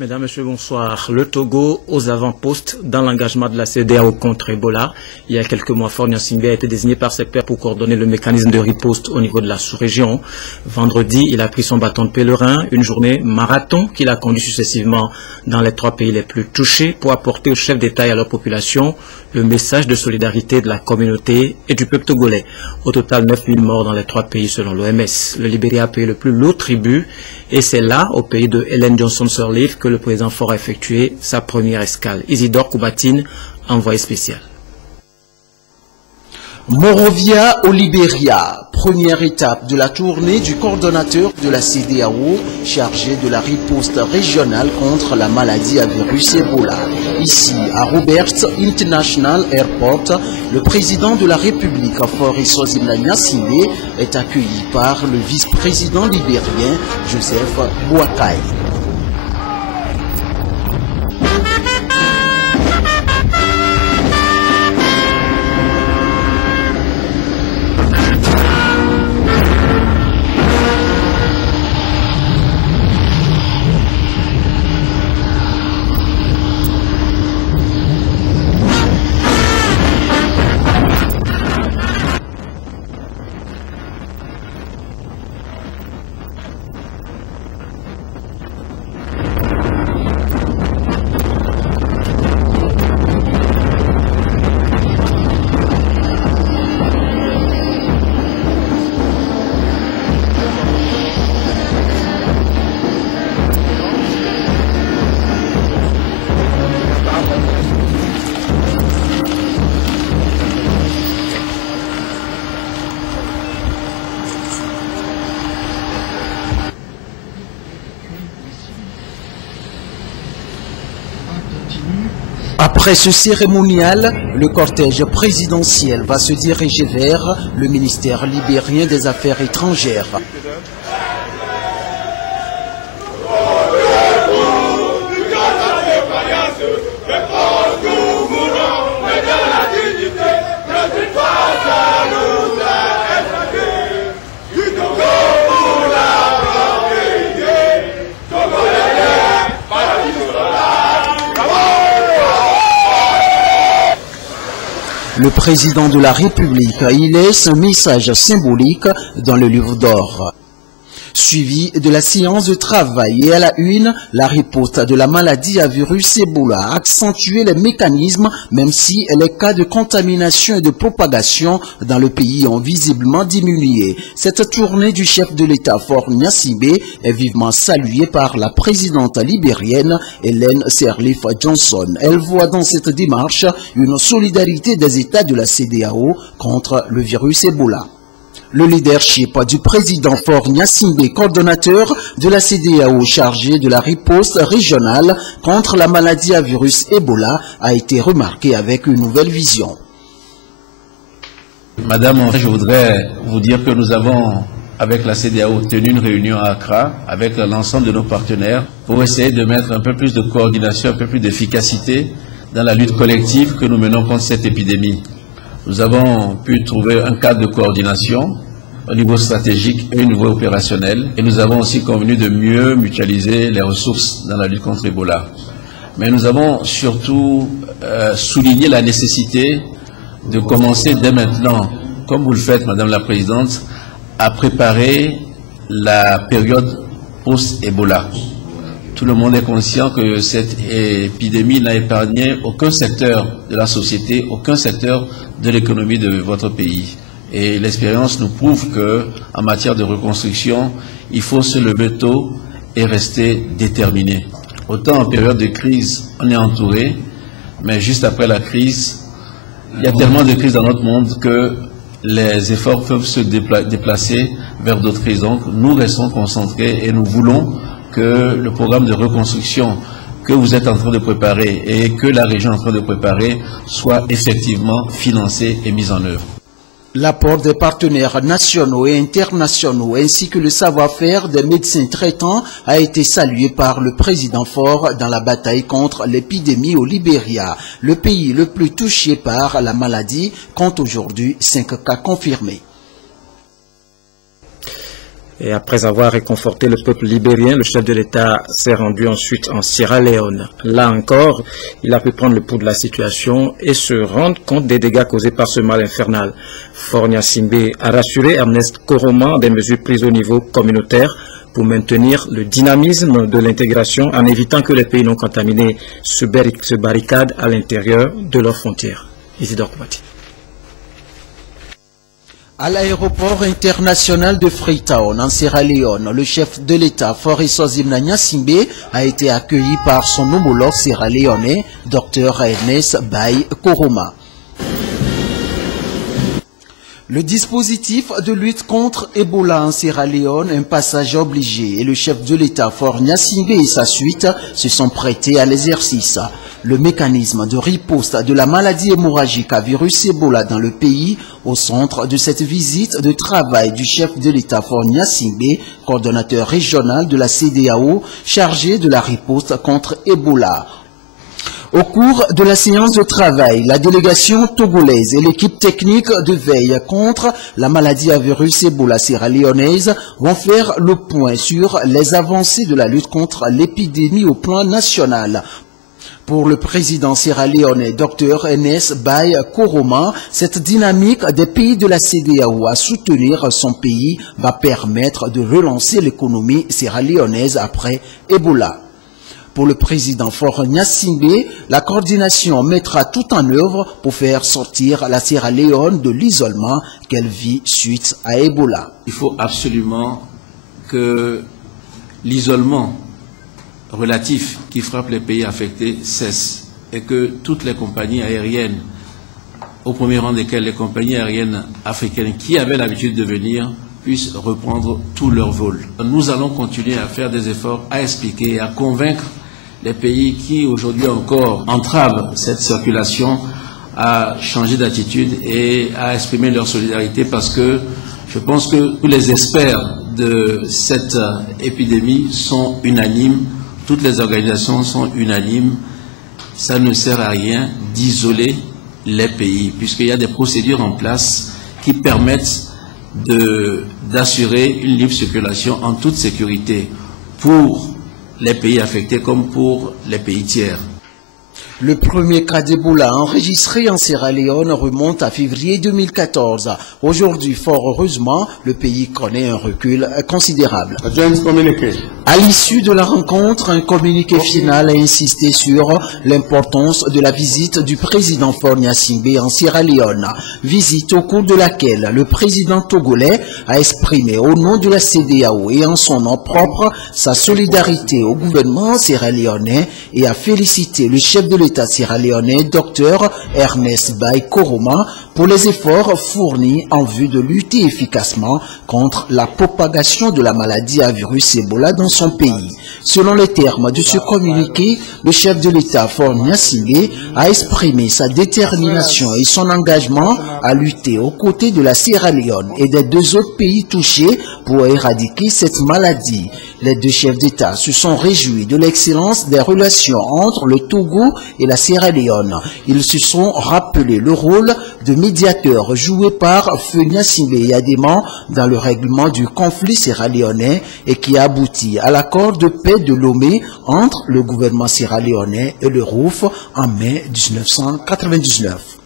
Mesdames, Messieurs, bonsoir. Le Togo aux avant-postes dans l'engagement de la CEDEAO contre Ebola. Il y a quelques mois, Faure Gnassingbé a été désigné par ses pairs pour coordonner le mécanisme de riposte au niveau de la sous-région. Vendredi, il a pris son bâton de pèlerin, une journée marathon qu'il a conduit successivement dans les 3 pays les plus touchés pour apporter aux chefs d'État et à leur population le message de solidarité de la communauté et du peuple togolais. Au total, 9000 morts dans les 3 pays selon l'OMS. Le Libéria a payé le plus lourd tribut et c'est là, au pays de Ellen Johnson-Sirleaf, que le président Faure a effectué sa première escale. Isidore Koubatine, envoyé spécial. Monrovia au Libéria, première étape de la tournée du coordonnateur de la CEDEAO chargé de la riposte régionale contre la maladie à virus Ebola. Ici, à Roberts International Airport, le président de la République, Faure Gnassingbé, est accueilli par le vice-président libérien, Joseph Boakai. Après ce cérémonial, le cortège présidentiel va se diriger vers le ministère libérien des Affaires étrangères. Le président de la République y laisse un message symbolique dans le livre d'or. Suivi de la séance de travail et à la une, la riposte de la maladie à virus Ebola a accentué les mécanismes, même si les cas de contamination et de propagation dans le pays ont visiblement diminué. Cette tournée du chef de l'État Faure Gnassingbé est vivement saluée par la présidente libérienne Ellen Sirleaf Johnson. Elle voit dans cette démarche une solidarité des États de la CEDEAO contre le virus Ebola. Le leadership du président Faure Gnassingbé, coordonnateur de la CEDEAO chargé de la riposte régionale contre la maladie à virus Ebola, a été remarqué avec une nouvelle vision. Madame, je voudrais vous dire que nous avons, avec la CEDEAO, tenu une réunion à Accra avec l'ensemble de nos partenaires pour essayer de mettre un peu plus de coordination, un peu plus d'efficacité dans la lutte collective que nous menons contre cette épidémie. Nous avons pu trouver un cadre de coordination au niveau stratégique et au niveau opérationnel. Et nous avons aussi convenu de mieux mutualiser les ressources dans la lutte contre Ebola. Mais nous avons surtout souligné la nécessité de commencer dès maintenant, comme vous le faites, Madame la Présidente, à préparer la période post-Ebola. Tout le monde est conscient que cette épidémie n'a épargné aucun secteur de la société, aucun secteur de l'économie de votre pays. Et l'expérience nous prouve que, en matière de reconstruction, il faut se lever tôt et rester déterminé. Autant en période de crise, on est entouré, mais juste après la crise, il y a tellement de crises dans notre monde que les efforts peuvent se déplacer vers d'autres horizons. Nous restons concentrés et nous voulons que le programme de reconstruction que vous êtes en train de préparer et que la région est en train de préparer soit effectivement financé et mis en œuvre. L'apport des partenaires nationaux et internationaux ainsi que le savoir-faire des médecins traitants a été salué par le président Faure dans la bataille contre l'épidémie au Libéria. Le pays le plus touché par la maladie compte aujourd'hui 5 cas confirmés. Et après avoir réconforté le peuple libérien, le chef de l'État s'est rendu ensuite en Sierra Leone. Là encore, il a pu prendre le pouls de la situation et se rendre compte des dégâts causés par ce mal infernal. Faure Gnassingbé a rassuré Ernest Koroma des mesures prises au niveau communautaire pour maintenir le dynamisme de l'intégration en évitant que les pays non contaminés se barricadent à l'intérieur de leurs frontières. Isidore Koubati. À l'aéroport international de Freetown, en Sierra Leone, le chef de l'État, Faure Gnassingbé Gnassingbé, a été accueilli par son homologue sierra-léonais, Dr Ernest Bai Koroma. Le dispositif de lutte contre Ebola en Sierra Leone, un passage obligé, et le chef de l'État, Faure Gnassingbé et sa suite se sont prêtés à l'exercice. Le mécanisme de riposte de la maladie hémorragique à virus Ebola dans le pays, au centre de cette visite de travail du chef de l'État, Faure Gnassingbé, coordonnateur régional de la CEDEAO, chargé de la riposte contre Ebola. Au cours de la séance de travail, la délégation togolaise et l'équipe technique de veille contre la maladie à virus Ebola sierra-léonaise vont faire le point sur les avancées de la lutte contre l'épidémie au plan national. Pour le président sierra-léonais, Dr Ernest Bai Koroma, cette dynamique des pays de la CEDEAO à soutenir son pays va permettre de relancer l'économie sierra-léonaise après Ebola. Pour le président Faure Gnassingbé, la coordination mettra tout en œuvre pour faire sortir la Sierra Leone de l'isolement qu'elle vit suite à Ebola. Il faut absolument que l'isolement relatif qui frappe les pays affectés cesse et que toutes les compagnies aériennes, au premier rang desquelles les compagnies aériennes africaines qui avaient l'habitude de venir, puissent reprendre tous leurs vols. Nous allons continuer à faire des efforts, à expliquer et à convaincre les pays qui aujourd'hui encore entravent cette circulation à changer d'attitude et à exprimer leur solidarité, parce que je pense que tous les experts de cette épidémie sont unanimes, toutes les organisations sont unanimes. Ça ne sert à rien d'isoler les pays, puisqu'il y a des procédures en place qui permettent d'assurer une libre circulation en toute sécurité pour les pays affectés comme pour les pays tiers. Le premier cas d'Ebola enregistré en Sierra Leone remonte à février 2014. Aujourd'hui, fort heureusement, le pays connaît un recul considérable. À l'issue de la rencontre, un communiqué final a insisté sur l'importance de la visite du président Faure Gnassingbé en Sierra Leone. Visite au cours de laquelle le président togolais a exprimé au nom de la CEDEAO et en son nom propre sa solidarité au gouvernement sierra-léonais et a félicité le chef de l'État sierra-léonais, Dr Ernest Bai Koroma, pour les efforts fournis en vue de lutter efficacement contre la propagation de la maladie à virus Ebola dans son pays. Selon les termes de ce communiqué, le chef de l'État, Faure Gnassingbé, a exprimé sa détermination et son engagement à lutter aux côtés de la Sierra Leone et des deux autres pays touchés pour éradiquer cette maladie. Les deux chefs d'État se sont réjouis de l'excellence des relations entre le Togo et la Sierra Leone. Ils se sont rappelé le rôle de médiateur joué par Faure Gnassingbé et Adéman dans le règlement du conflit sierra-léonais et qui a abouti à l'accord de paix de Lomé entre le gouvernement sierra-léonais et le ROUF en mai 1999.